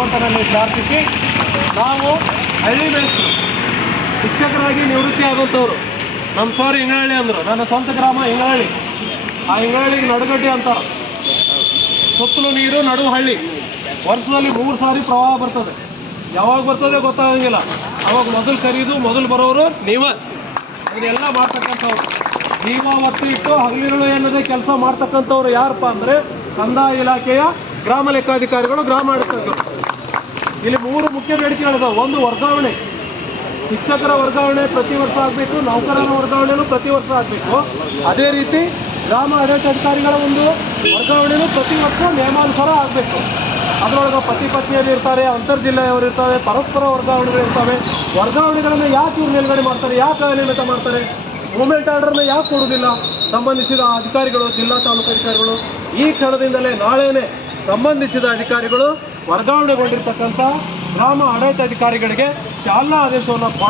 ಭಗವಂತನಲ್ಲಿ ಪ್ರಾರ್ಥಿಸಿ ನಾವು ಹಳ್ಳಿ ಮೇಷ್ಟ್ರು ಶಿಕ್ಷಕರಾಗಿ ನಿವೃತ್ತಿ ಆದಂಥವ್ರು. ನಮ್ಮ ಸರ್ ಇಂಗಳಹಳ್ಳಿ ಅಂದರು. ನನ್ನ ಸ್ವಂತ ಗ್ರಾಮ ಇಂಗಳಹಳ್ಳಿ. ಆ ಇಂಗಳಹಳ್ಳಿಗೆ ನಡುಗಡ್ಡೆ ಅಂತಾರೆ. ಸುತ್ತಲೂ ನೀರು, ನಡುವು ಹಳ್ಳಿ. ವರ್ಷದಲ್ಲಿ 3 ಸಾರಿ ಪ್ರವಾಹ ಬರ್ತದೆ. ಯಾವಾಗ ಬರ್ತದೆ ಗೊತ್ತಾಗಂಗಿಲ್ಲ. ಅವಾಗ ಮೊದಲು ಕರೀದು ಮೊದಲು ಬರೋರು ನೀವೇ. ಅದನ್ನೆಲ್ಲ ಮಾಡ್ತಕ್ಕಂಥವ್ರು, ಜೀವ ಒತ್ತು ಇಟ್ಟು ಹಗಲಿರುಳು ಎನ್ನದೇ ಕೆಲಸ ಮಾಡ್ತಕ್ಕಂಥವ್ರು ಯಾರಪ್ಪ ಅಂದರೆ ಕಂದಾಯ ಇಲಾಖೆಯ ಗ್ರಾಮ ಲೆಕ್ಕಾಧಿಕಾರಿಗಳು, ಗ್ರಾಮ ಆಡಳಿತಗಳು. ಇಲ್ಲಿ 3 ಮುಖ್ಯ ಬೇಡಿಕೆಗಳಿದಾವೆ. ಒಂದು, ವರ್ಗಾವಣೆ. ಶಿಕ್ಷಕರ ವರ್ಗಾವಣೆ ಪ್ರತಿ ವರ್ಷ ಆಗಬೇಕು, ನೌಕರರ ವರ್ಗಾವಣೆನೂ ಪ್ರತಿ ವರ್ಷ ಆಗಬೇಕು. ಅದೇ ರೀತಿ ಗ್ರಾಮ ಆಡಳಿತಾಧಿಕಾರಿಗಳ ಒಂದು ವರ್ಗಾವಣೆನೂ ಪ್ರತಿ ವರ್ಷ ನಿಯಮಾನುಸಾರ ಆಗಬೇಕು. ಅದರೊಳಗೆ ಪತಿ ಪತ್ನಿಯಲ್ಲಿ ಇರ್ತಾರೆ, ಅಂತರ್ಜಿಲ್ಲೆಯವರು ಇರ್ತಾರೆ, ಪರಸ್ಪರ ವರ್ಗಾವಣೆಗಳಿರ್ತವೆ. ವರ್ಗಾವಣೆಗಳನ್ನು ಯಾಕೆ ಇವ್ರು ಮೇಲ್ಗಡೆ ಮಾಡ್ತಾರೆ, ಯಾಕೆ ಅನಿಯಮಿತ ಮಾಡ್ತಾರೆ, ಮೂವ್ಮೆಂಟ್ ಆರ್ಡರ್ನ ಯಾಕೆ ಕೊಡುವುದಿಲ್ಲ ಸಂಬಂಧಿಸಿದ ಅಧಿಕಾರಿಗಳು, ಜಿಲ್ಲಾ ತಾಲೂಕು ಅಧಿಕಾರಿಗಳು? ಈ ಕ್ಷಣದಿಂದಲೇ ನಾಳೆನೇ ಸಂಬಂಧಿಸಿದ ಅಧಿಕಾರಿಗಳು ವರ್ಗಾವಣೆಗೊಂಡಿರ್ತಕ್ಕಂಥ ಗ್ರಾಮ ಆಡಳಿತಾಧಿಕಾರಿಗಳಿಗೆ ಚಾಲನಾ ಆದೇಶವನ್ನು